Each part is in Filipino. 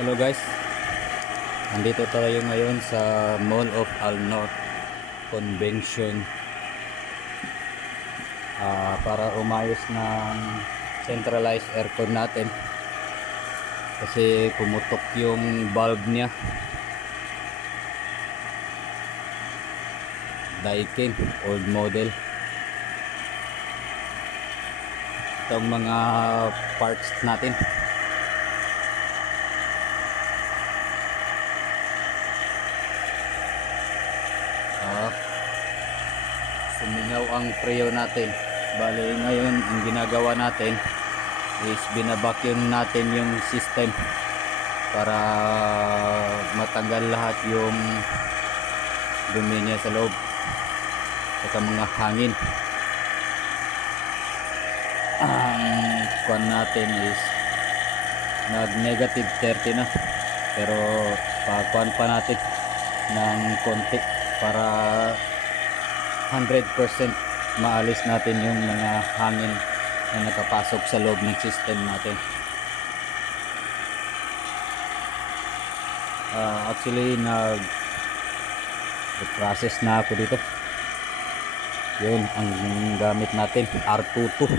Hello guys, nandito tayo ngayon sa Mall of Al Noor Convention para umayos ng centralized aircon natin kasi pumutok yung bulb niya. Daikin old model. Itong mga parts natin, sumingaw ang preo natin. Bali ngayon ang ginagawa natin is binabacuum natin yung system para matanggal lahat yung dumi niya sa loob at mga hangin. Ang kwan natin is nag negative 30 na, pero pakuan pa natin ng konti para 100% maalis natin yung mga hangin na nakapasok sa loob ng system natin. Actually nag-process na ako dito. Yun ang gamit natin, R22.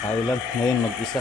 Tayo lang ngayon mag-isa.